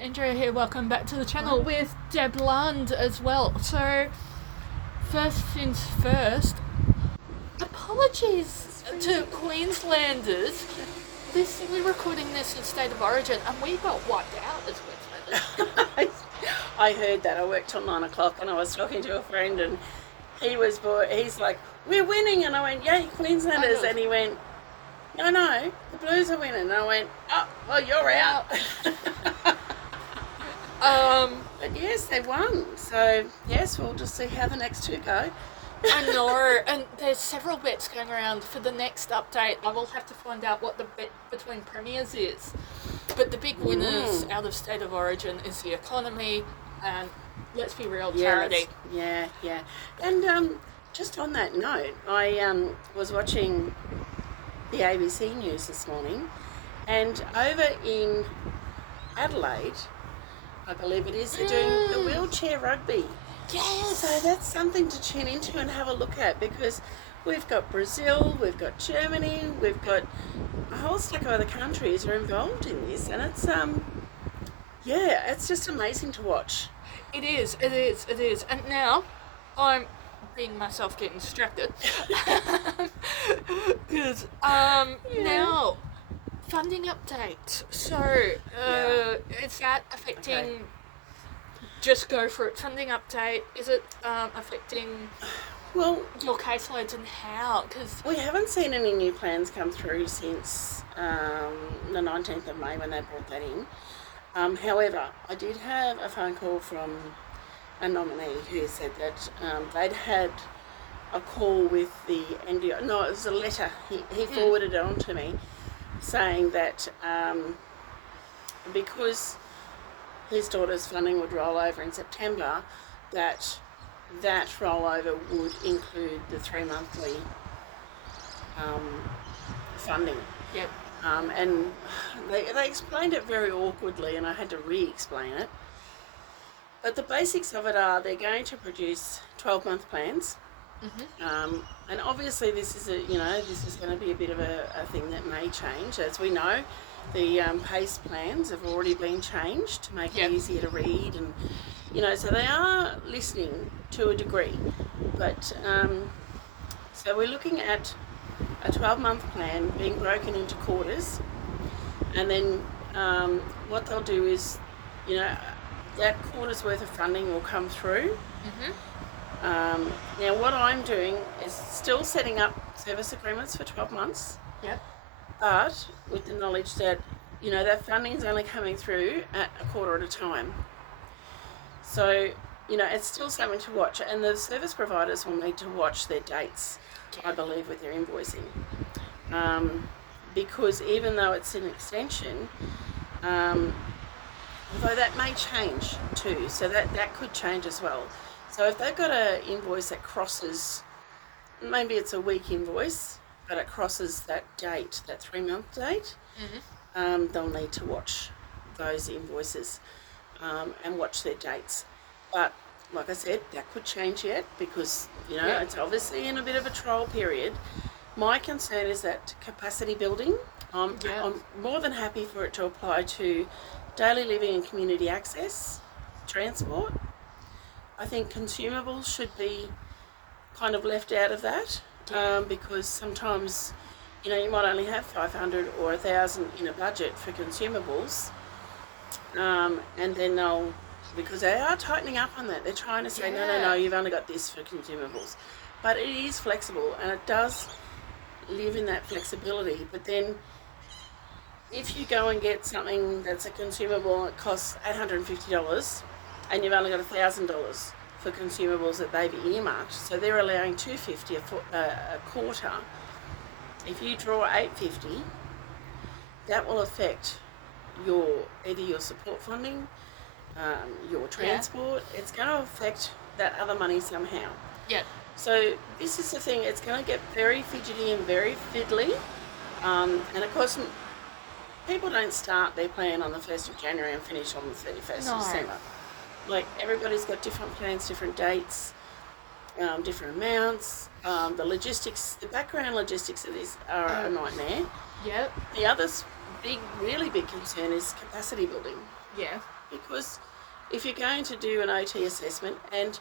Andrea here, welcome back to the channel with Deb Lund as well. So, first things first, apologies to Queenslanders. We're recording this in State of Origin and we got wiped out as Queenslanders. I heard that. I worked till 9 o'clock and I was talking to a friend and he's like, we're winning, and I went, yay, Queenslanders, and he went, no, the Blues are winning, and I went, oh, well, you're out. But yes, they won, so yes, we'll just see how the next two go. I know, and there's several bets going around for the next update. I will have to find out what the bet between premiers is. But the big winners out of State of Origin is the economy and, let's be real, charity. Yeah. And just on that note, I was watching the ABC News this morning, and over in Adelaide, I believe it is, they're doing the wheelchair rugby. Yes! So that's something to tune into and have a look at, because we've got Brazil, we've got Germany, we've got a whole stack of other countries are involved in this, and it's it's just amazing to watch. It is. And now, I'm being myself getting distracted. Because, now, funding update. So, is that affecting... Okay. Just go for it. Funding update. Is it affecting your caseloads, and how? Because we haven't seen any new plans come through since the 19th of May when they brought that in. However, I did have a phone call from a nominee who said that they'd had a call with the NDIS. No, it was a letter. He forwarded it on to me, saying that because his daughter's funding would roll over in September, that rollover would include the 3-monthly funding. Yep. And they explained it very awkwardly, and I had to re-explain it. But the basics of it are they're going to produce 12-month plans. And obviously this is going to be a bit of a thing that may change. As we know, the PACE plans have already been changed to make it easier to read, and so they are listening to a degree. But so we're looking at a 12-month plan being broken into quarters, and then what they'll do is, that quarter's worth of funding will come through. Now what I'm doing is still setting up service agreements for 12 months. Yep. But with the knowledge that, that funding is only coming through at a quarter at a time. So, it's still something to watch. And the service providers will need to watch their dates, I believe, with their invoicing. Because even though it's an extension, although that may change too, so that could change as well. So if they've got an invoice that crosses, maybe it's a week invoice, but it crosses that date, that 3-month date, they'll need to watch those invoices and watch their dates. But like I said, that could change yet, because it's obviously in a bit of a trial period. My concern is that capacity building. I'm more than happy for it to apply to daily living and community access, transport. I think consumables should be kind of left out of that. Because sometimes, you might only have 500 or 1,000 in a budget for consumables, and then because they are tightening up on that, they're trying to say, no, you've only got this for consumables. But it is flexible, and it does live in that flexibility. But then, if you go and get something that's a consumable and it costs $850, and you've only got $1,000 for consumables that they've earmarked, so they're allowing $250 a quarter. If you draw $850, that will affect either your support funding, your transport. It's going to affect that other money somehow. Yeah. So this is the thing. It's going to get very fidgety and very fiddly, and of course, people don't start their plan on the 1st of January and finish on the 31st of December. Like, everybody's got different plans, different dates, different amounts. The logistics, the background logistics of this are a nightmare. Yep. The other really big concern is capacity building. Yeah. because if you're going to do an OT assessment, and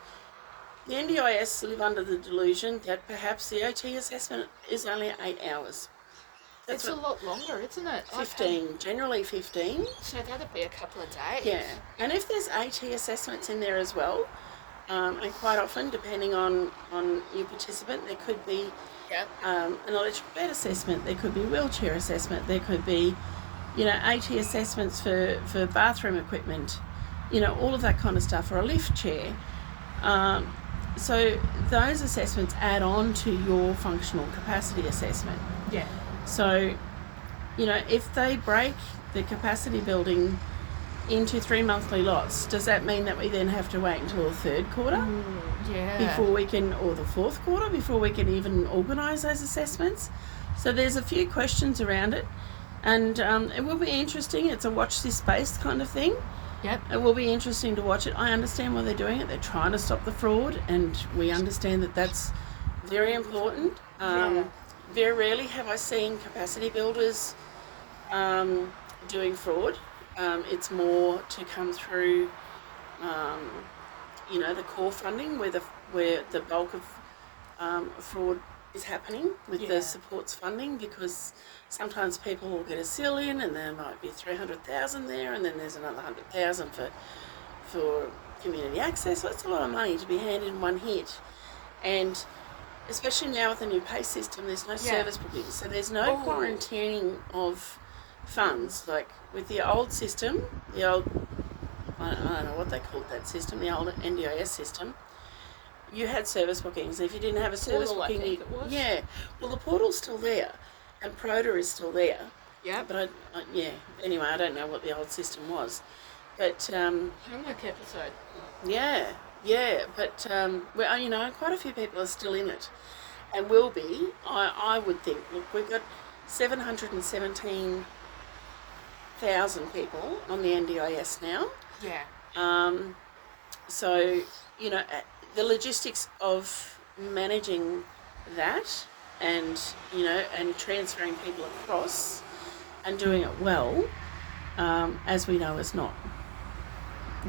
the NDIS live under the delusion that perhaps the OT assessment is only 8 hours. It's a lot longer, isn't it? 15, generally 15. So that'd be a couple of days. Yeah, and if there's AT assessments in there as well, and quite often, depending on your participant, there could be an electric bed assessment, there could be wheelchair assessment, there could be, AT assessments for bathroom equipment, all of that kind of stuff, or a lift chair. So those assessments add on to your functional capacity assessment. Yeah. So, if they break the capacity building into 3 monthly lots, does that mean that we then have to wait until the third quarter before we can, or the fourth quarter, before we can even organise those assessments? So there's a few questions around it, and it will be interesting. It's a watch this space kind of thing. Yep. It will be interesting to watch it. I understand why they're doing it. They're trying to stop the fraud, and we understand that that's very important. Very rarely have I seen capacity builders doing fraud. It's more to come through, the core funding where the bulk of fraud is happening with the supports funding, because sometimes people will get a seal in and there might be 300,000 there, and then there's another 100,000 for community access. So it's a lot of money to be handed in one hit, and especially now with the new pay system, there's no service bookings, so there's no quarantining of funds. Like with the old system, I don't know what they called that system, the old NDIS system, you had service bookings. If you didn't have a service booking, well, the portal's still there, and Proda is still there. Yeah. But anyway, I don't know what the old system was, but homework episode. Yeah, but quite a few people are still in it, and will be. I would think. Look, we've got 717,000 people on the NDIS now. Yeah. So the logistics of managing that, and transferring people across, and doing it well, as we know, is not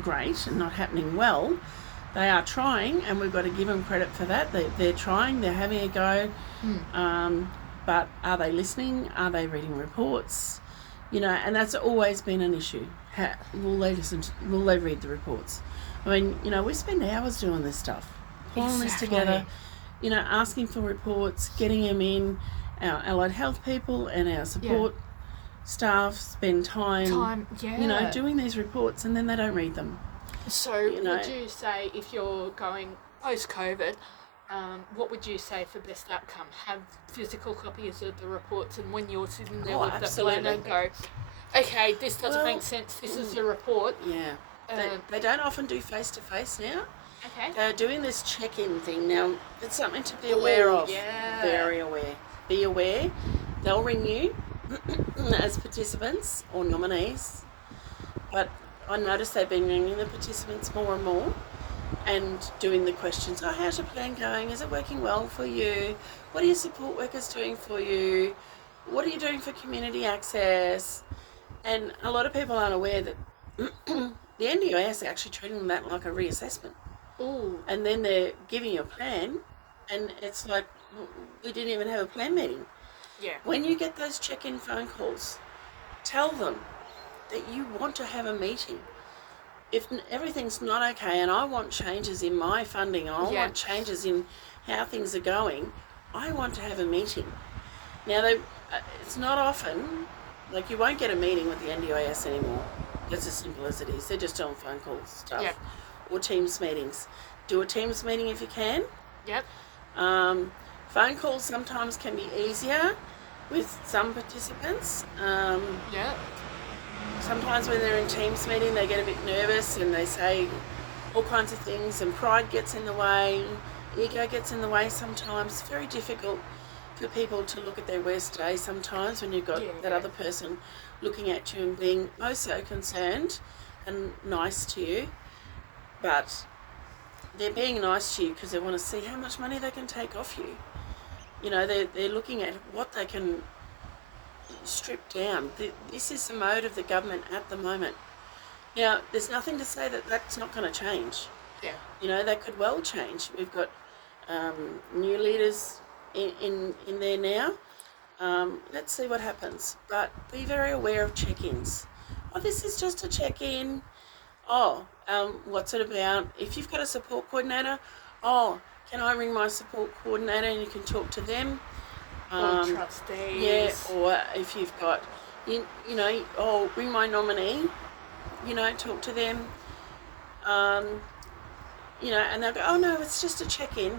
great and not happening well. They are trying, and we've got to give them credit for that. They're trying, they're having a go, but are they listening? Are they reading reports? And that's always been an issue. Will they listen? Will they read the reports? I mean, we spend hours doing this stuff, pulling this together, asking for reports, getting them in. Our allied health people and our support staff spend time doing these reports, and then they don't read them. So would you say, if you're going post-COVID, what would you say for best outcome? Have physical copies of the reports, and when you're sitting there with absolutely. the planner, go, okay, this doesn't make sense, this is the report. Yeah. They don't often do face-to-face now. Okay. They're doing this check-in thing now. It's something to be aware of. Yeah. Very aware. Be aware. They'll ring you as participants or nominees, but I noticed they've been ringing the participants more and more and doing the questions. Oh, how's your plan going? Is it working well for you? What are your support workers doing for you? What are you doing for community access? And a lot of people aren't aware that the NDIS are actually treating that like a reassessment. Ooh. And then they're giving you a plan, and it's like, we didn't even have a plan meeting. Yeah. When you get those check-in phone calls, tell them that you want to have a meeting. If everything's not okay and I want changes in my funding, I want changes in how things are going, I want to have a meeting. Now, it's not often, like, you won't get a meeting with the NDIS anymore. It's as simple as it is. They're just doing phone call stuff. Yep. Or Teams meetings. Do a Teams meeting if you can. Yep. Phone calls sometimes can be easier with some participants. Sometimes when they're in Teams meeting, they get a bit nervous and they say all kinds of things, and pride gets in the way, ego gets in the way sometimes. It's very difficult for people to look at their worst day sometimes when you've got that other person looking at you and being oh so concerned and nice to you. But they're being nice to you because they want to see how much money they can take off you. They're looking at what they can strip down. This is the mode of the government at the moment. Now, there's nothing to say that that's not going to change. Yeah. You know, that could well change. We've got new leaders in there now. Let's see what happens. But be very aware of check-ins. Oh, this is just a check-in. Oh, what's it about? If you've got a support coordinator, oh, can I ring my support coordinator and you can talk to them? Or trustees. Yeah, or if you've got, you know, oh, ring my nominee, you know, talk to them. You know, and they'll go, oh no, it's just a check-in.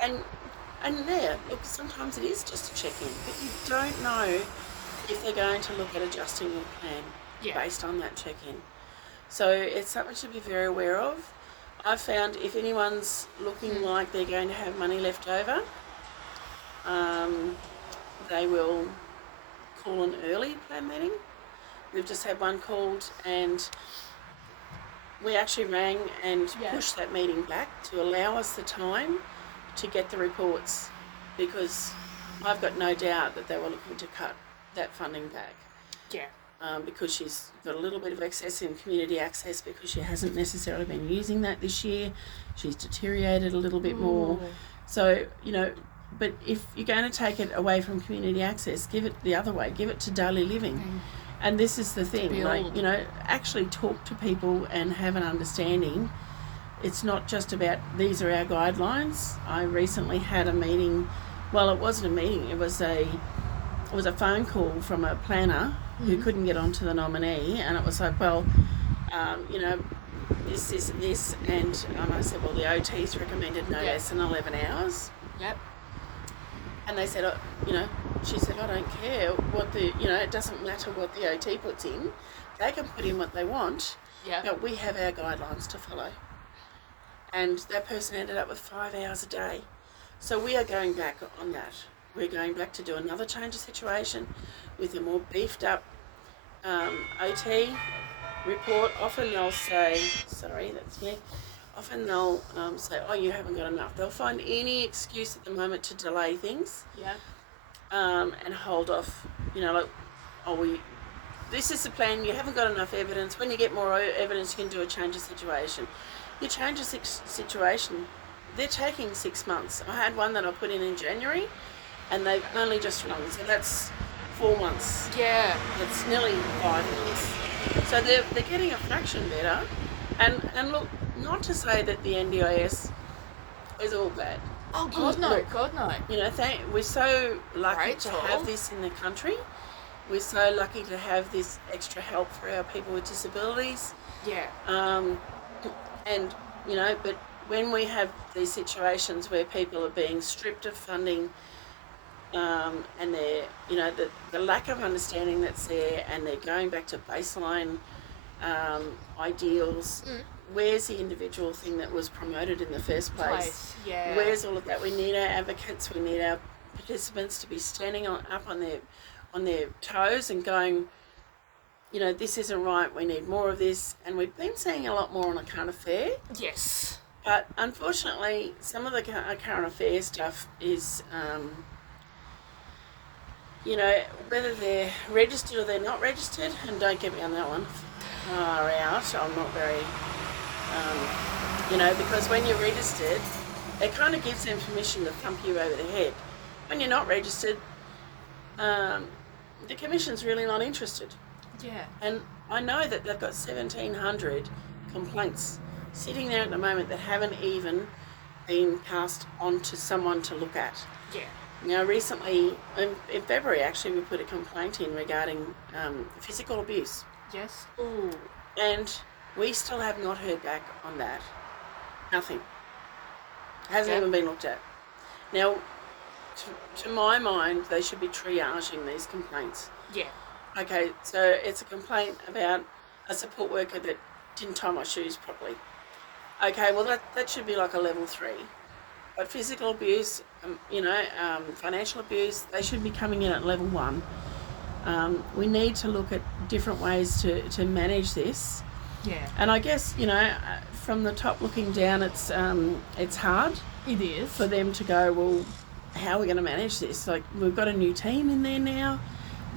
And there, look, sometimes it is just a check-in, but you don't know if they're going to look at adjusting your plan based on that check-in. So it's something to be very aware of. I've found if anyone's looking like they're going to have money left over, they will call an early plan meeting. We've just had one called and we actually rang and pushed that meeting back to allow us the time to get the reports, because I've got no doubt that they were looking to cut that funding back. Yeah. Because she's got a little bit of excess in community access because she hasn't necessarily been using that this year. She's deteriorated a little bit more. So, you know, but if you're going to take it away from community access, give it the other way, give it to daily living. And this is the thing, like, you know, actually talk to people and have an understanding. It's not just about these are our guidelines. I recently had a meeting, well, it wasn't a meeting, it was a phone call from a planner who couldn't get onto the nominee, and it was like, well, you know, this, and I said, well, the OT's recommended no less than 11 hours. Yep. And they said, you know, she said, I don't care what you know, it doesn't matter what the OT puts in. They can put in what they want, but we have our guidelines to follow. And that person ended up with 5 hours a day. So we are going back on that. We're going back to do another change of situation with a more beefed up OT report. Often they'll say, sorry, that's me. Often they'll say, oh, you haven't got enough. They'll find any excuse at the moment to delay things. Yeah. And hold off, you know, like, oh, this is the plan, you haven't got enough evidence. When you get more evidence, you can do a change of situation. You change a situation, they're taking 6 months. I had one that I put in January, and they've only just run, so that's 4 months. Yeah. That's nearly 5 months. So they're getting a fraction better. And look, not to say that the NDIS is all bad. Oh, God, no. Look, God, no. You know, we're so lucky to have this in the country. We're so lucky to have this extra help for our people with disabilities. Yeah. And, you know, but when we have these situations where people are being stripped of funding, and they're, you know, the lack of understanding that's there, and they're going back to baseline ideals. Where's the individual thing that was promoted in the first place? Yeah. Where's all of that? We need our advocates, we need our participants to be standing up on their toes and going, you know, this isn't right, we need more of this. And we've been seeing a lot more on a current affair. Yes. But unfortunately, some of the current affair stuff is, you know, whether they're registered or they're not registered, and don't get me on that one, far out, I'm not very, you know, because when you're registered, it kind of gives them permission to thump you over the head. When you're not registered, the Commission's really not interested. Yeah. And I know that they've got 1,700 complaints sitting there at the moment that haven't even been passed on to someone to look at. Yeah. Now, recently, in February, actually, we put a complaint in regarding physical abuse. Yes. Ooh. And we still have not heard back on that. Nothing. Hasn't even been looked at. Now, to my mind, they should be triaging these complaints. Yeah. Okay, so it's a complaint about a support worker that didn't tie my shoes properly. Okay, well, that should be like a level 3. But physical abuse, you know, financial abuse, they should be coming in at level 1. We need to look at different ways to manage this. Yeah. And I guess, you know, from the top looking down, it's hard. It is. For them to go, well, how are we going to manage this? Like, we've got a new team in there now.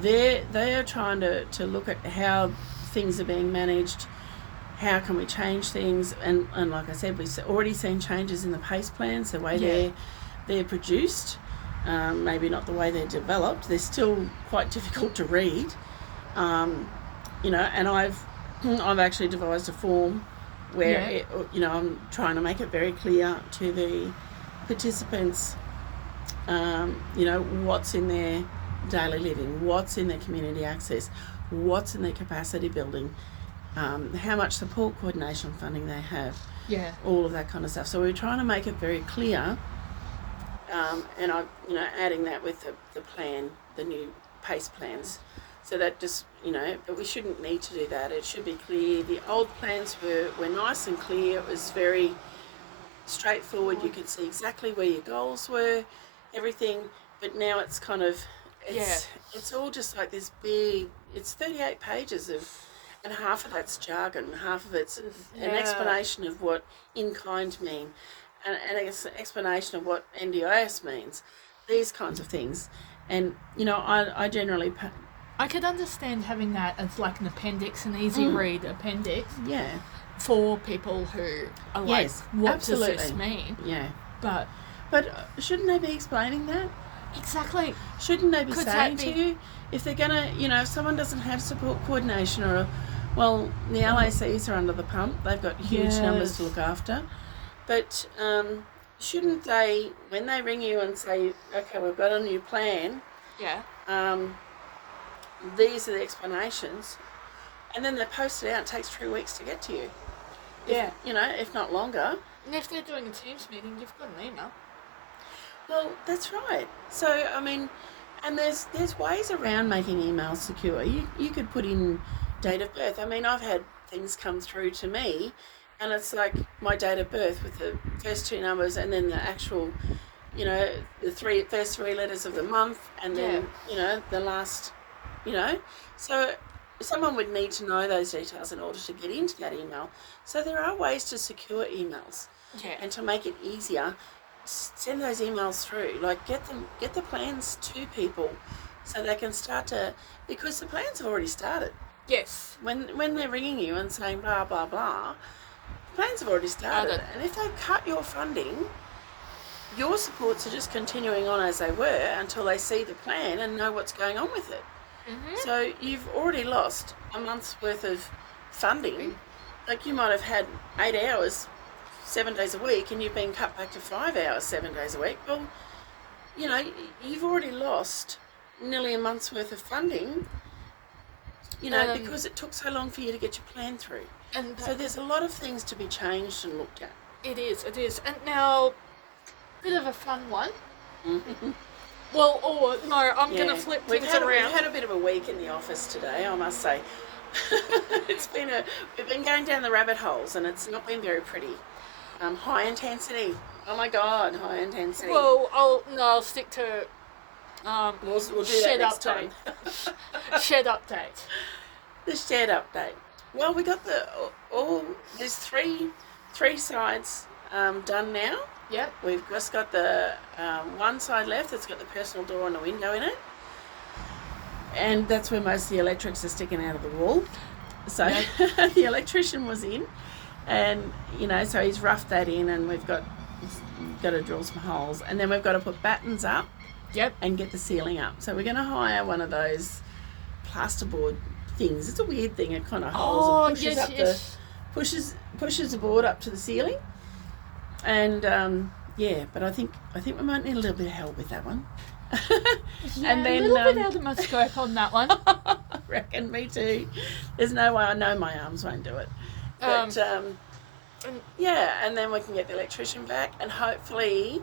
They are trying to look at how things are being managed. how can we change things, and like I said, we've already seen changes in the PACE plans, the way they're produced, maybe not the way they're developed. They're still quite difficult to read, you know, and I've actually devised a form where it, you know, I'm trying to make it very clear to the participants, you know, what's in their daily living, what's in their community access, what's in their capacity building, how much support coordination funding they have, all of that kind of stuff. So we're trying to make it very clear, and I'm, you know, adding that with the plan, the new PACE plans. So that just, you know, but we shouldn't need to do that. It should be clear. The old plans were nice and clear. It was very straightforward. You could see exactly where your goals were, everything. But now it's kind of, it's all just like this big, it's 38 pages of, and half of that's jargon, half of it's an explanation of what in-kind mean, and an explanation of what NDIS means, these kinds of things. And, you know, I generally... I could understand having that as like an appendix, an easy read appendix. Yeah. For people who are like, what absolutely. Does this mean? Yeah. But shouldn't they be explaining that? Exactly. Shouldn't they be saying to you, if they're going to, you know, if someone doesn't have support coordination, or, well, the LACs are under the pump, they've got huge numbers to look after, but shouldn't they, when they ring you and say, okay, we've got a new plan, these are the explanations, and then they post it out, it takes 3 weeks to get to you. You know, if not longer. And if they're doing a Teams meeting, you've got an email. Well, that's right. So, I mean, and there's ways around making emails secure. You could put in date of birth. I mean, I've had things come through to me, and it's like my date of birth with the first 2 numbers, and then the actual, you know, the first 3 letters of the month, and then, you know, the last, you know. So someone would need to know those details in order to get into that email. So there are ways to secure emails, and to make it easier. Send those emails through. Like, get the plans to people, so they can start to, because the plans have already started. Yes. When they're ringing you and saying blah blah blah, the plans have already started. And if they've cut your funding, your supports are just continuing on as they were until they see the plan and know what's going on with it. So you've already lost a month's worth of funding. Like, you might have had 8 hours 7 days a week, and you've been cut back to 5 hours 7 days a week. Well, you know, you've already lost nearly a month's worth of funding, you know, because it took so long for you to get your plan through. And so there's a lot of things to be changed and looked at. It is. And now, bit of a fun one. Well, I'm going to flip things around. We've had a bit of a week in the office today, I must say. We've been going down the rabbit holes, and it's not been very pretty. High intensity. Oh my God, high intensity. Well, I'll stick to we'll do shed that next update. time. Shed update. The shed update. Well, we got there's three sides done now. Yep. We've just got the one side left that's got the personal door and a window in it. And that's where most of the electrics are sticking out of the wall. So the electrician was in, and, you know, so he's roughed that in, and we've got to drill some holes, and then we've got to put battens up. Yep. And get the ceiling up. So we're going to hire one of those plasterboard things. It's a weird thing. It kind of holds and pushes pushes the board up to the ceiling. And but I think we might need a little bit of help with that one. And then, a little bit out of my scope on that one. I reckon, me too. There's no way, I know my arms won't do it. But and then we can get the electrician back, and hopefully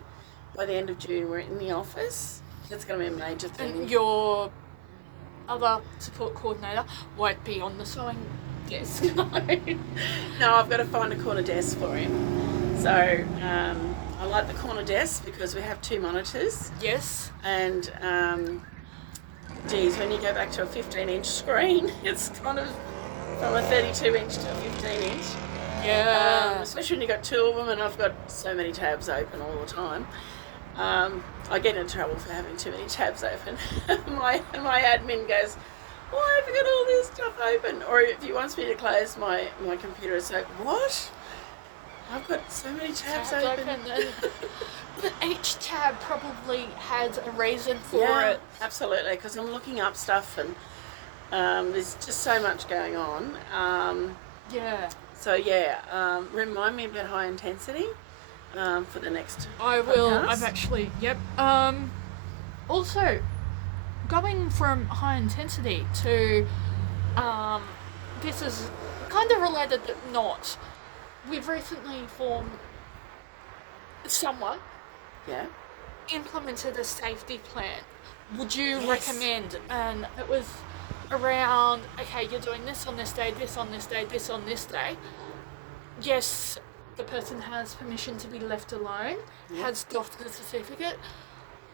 by the end of June we're in the office. That's going to be a major thing. And your other support coordinator won't be on the sewing desk. No, I've got to find a corner desk for him. So I like the corner desk because we have 2 monitors. Yes. And when you go back to a 15-inch screen, it's kind of from a 32-inch to a 15-inch. Yeah. Especially when you've got 2 of them, and I've got so many tabs open all the time. I get in trouble for having too many tabs open. my admin goes, why have you got all this stuff open? Or if he wants me to close my computer, it's like, what? I've got so many tabs open. But each tab probably has a reason for Yeah, it. absolutely, because I'm looking up stuff and there's just so much going on. Yeah. So remind me about high intensity for the next I will. podcast. I've actually. Yep. Also, going from high intensity to, this is kind of related but not. We've recently someone Yeah. implemented a safety plan. Would you Yes. recommend? And it was around, okay, you're doing this on this day, this on this day, this on this day. Yes, the person has permission to be left alone, has doctor's certificate,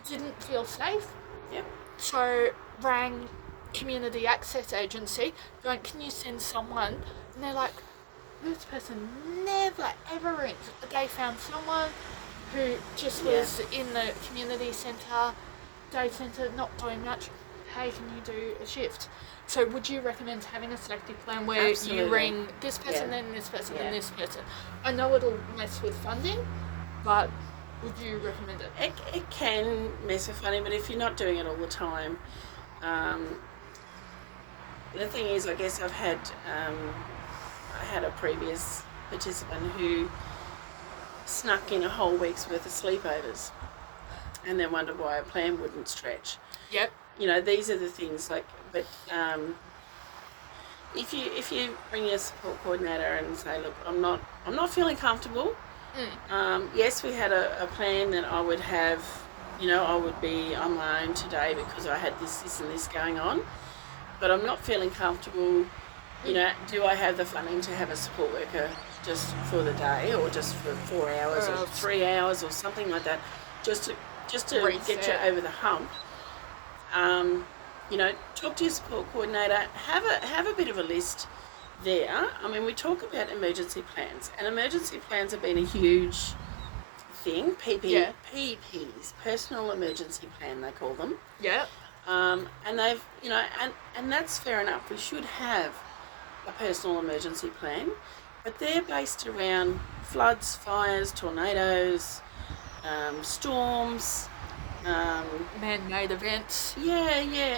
didn't feel safe, Yep. so rang Community Access Agency, going, can you send someone? And they're like, this person never ever rings. They found someone who just was in the community centre, day centre, not doing much. Hey, can you do a shift? So would you recommend having a safety plan where Absolutely. you ring this person, then this person, then this person? I know it'll mess with funding, but would you recommend it? It can mess with funding, but if you're not doing it all the time, the thing is, I guess I had a previous participant who snuck in a whole week's worth of sleepovers and then wondered why a plan wouldn't stretch. Yep. You know, these are the things but if you bring your support coordinator and say, look, I'm not feeling comfortable. Yes, we had a plan that I would have, I would be on my own today because I had this and this going on, but I'm not feeling comfortable. Do I have the funding to have a support worker just for the day, or just for 4 hours or 3 hours or something like that, just to get you over the hump? Talk to your support coordinator. Have a bit of a list there. I mean, we talk about emergency plans, and emergency plans have been a huge thing. PPs, personal emergency plan, they call them. Yeah. And they've, and that's fair enough. We should have a personal emergency plan, but they're based around floods, fires, tornadoes, storms, man-made events. Yeah,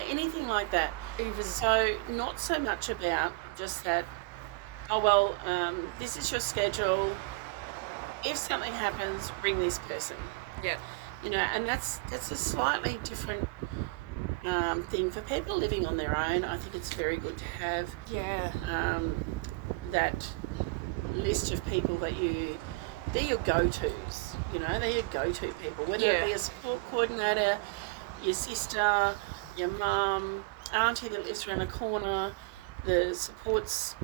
anything like that. Even So not so much about just that, this is your schedule. If something happens, ring this person. yeah. And that's a slightly different thing for people living on their own. I think it's very good to have that list of people that they're your go-tos. They're your go-to people, whether it be a support coordinator, your sister, your mum, auntie that lives around the corner, the supports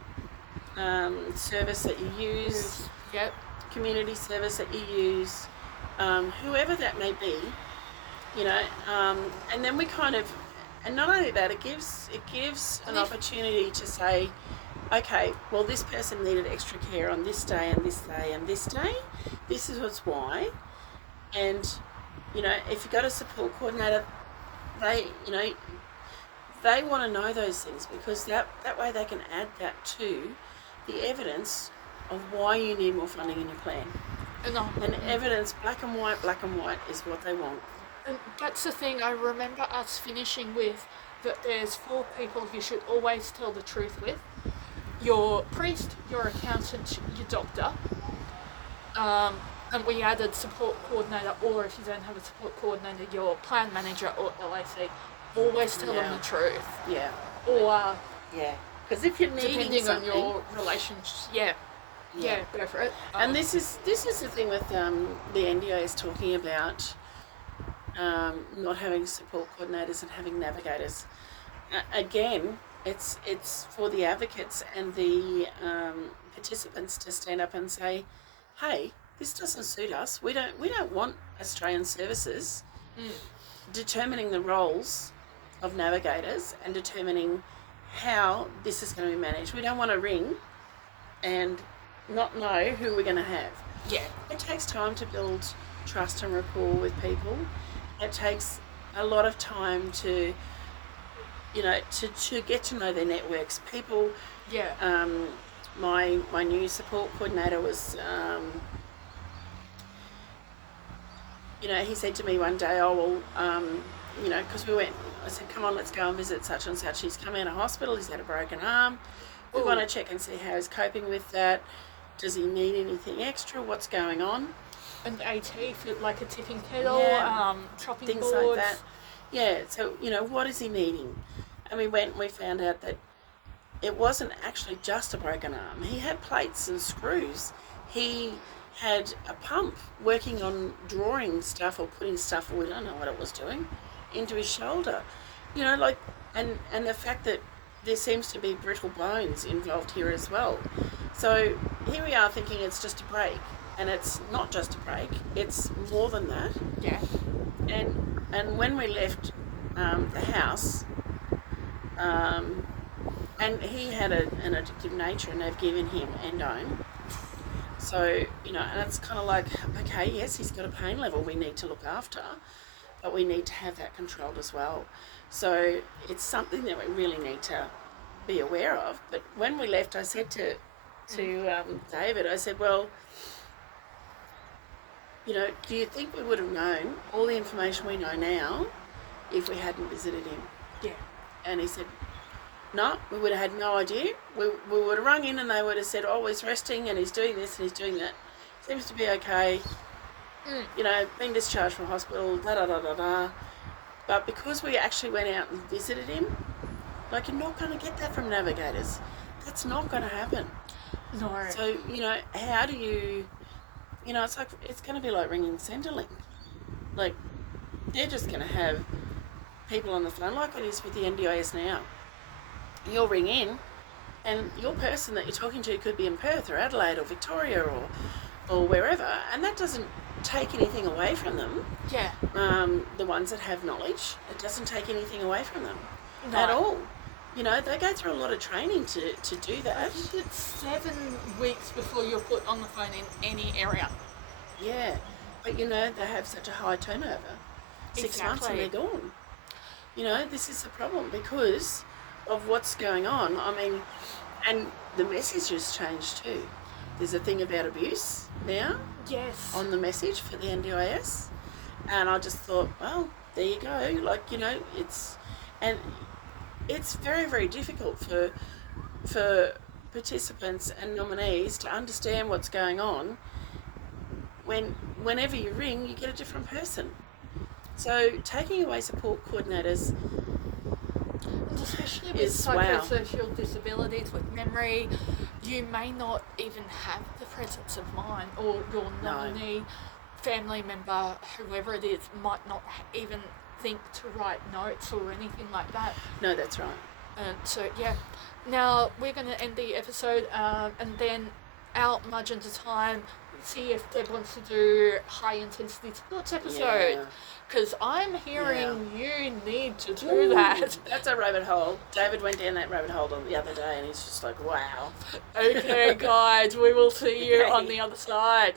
service that you use, community service that you use, whoever that may be, and then we and not only that, it gives an opportunity to say, okay, well, this person needed extra care on this day and this day and this day. This is what's why. And, if you've got a support coordinator, they want to know those things, because that way they can add that to the evidence of why you need more funding in your plan. And evidence, black and white is what they want. And that's the thing, I remember us finishing with that there's 4 people you should always tell the truth with. Your priest, your accountant, your doctor, and we added support coordinator, or if you don't have a support coordinator, your plan manager or LAC. Always tell them the truth. Yeah. Or because if you're needing depending something, on your relationship, go for it. And this is the thing with the NDIS talking about not having support coordinators and having navigators. Again, it's for the advocates and the participants to stand up and say, hey, this doesn't suit us. We don't want Australian services determining the roles of navigators and determining how this is going to be managed. We don't want to ring and not know who we're going to have. Yeah. It takes time to build trust and rapport with people. It takes a lot of time to you know, to get to know their networks. People, Yeah. my new support coordinator was, you know, he said to me one day, oh, well, you know, because we went, I said, come on, let's go and visit such and such. He's come out of hospital, he's had a broken arm. We Ooh. want to check and see how he's coping with that. Does he need anything extra? What's going on? An AT for like a tipping kettle, Yeah. chopping Things boards. like that. Yeah, so, you know, what is he needing? And we went and we found out that it wasn't actually just a broken arm. He had plates and screws. He had a pump working on drawing stuff or putting stuff, or we don't know what it was doing, into his shoulder. You know, like, and the fact that there seems to be brittle bones involved here as well. So here we are thinking it's just a break, and it's not just a break, it's more than that. Yeah. And when we left the house, and he had an addictive nature, and they've given him endone. So, you know, and it's kind of like, okay, yes, he's got a pain level we need to look after, but we need to have that controlled as well. So it's something that we really need to be aware of. But when we left, I said to David, I said, well, you know, do you think we would have known all the information we know now if we hadn't visited him? Yeah. And he said, no, we would have had no idea. We would have rung in and they would have said, oh, he's resting and he's doing this and he's doing that. Seems to be okay. You know, being discharged from hospital, da-da-da-da-da. But because we actually went out and visited him, like, you're not going to get that from navigators. That's not going to happen. No. So, you know, how do you, you know, it's like, it's going to be like ringing Centrelink. Like, they're just going to have people on the phone like it is with the NDIS now. You'll ring in and your person that you're talking to could be in Perth or Adelaide or Victoria or wherever, and that doesn't take anything away from them. Yeah. The ones that have knowledge, it doesn't take anything away from them No. at all. You know, they go through a lot of training to do I that. think it's 7 weeks before you're put on the phone in any area. Yeah, but you know, they have such a high turnover. 6 months and Exactly. they're gone. You know, this is the problem because of what's going on. I mean, and the message has changed too. There's a thing about abuse now Yes. on the message for the NDIS, and I just thought, well, there you go. Like, you know, it's very, very difficult for participants and nominees to understand what's going on whenever you ring you get a different person. So taking away support coordinators, And especially with is wow. psychosocial disabilities, with memory, you may not even have the presence of mind, or your No. nominee, family member, whoever it is, might not even think to write notes or anything like that. No, that's right. And so, yeah. Now, we're going to end the episode, and then out margin to time, see if Deb wants to do high intensity sports episode. Yeah. Because I'm hearing you need to do Ooh, that. That's a rabbit hole. David went down that rabbit hole the other day and he's just like, wow. Okay, guys, we will see you Okay. on the other side.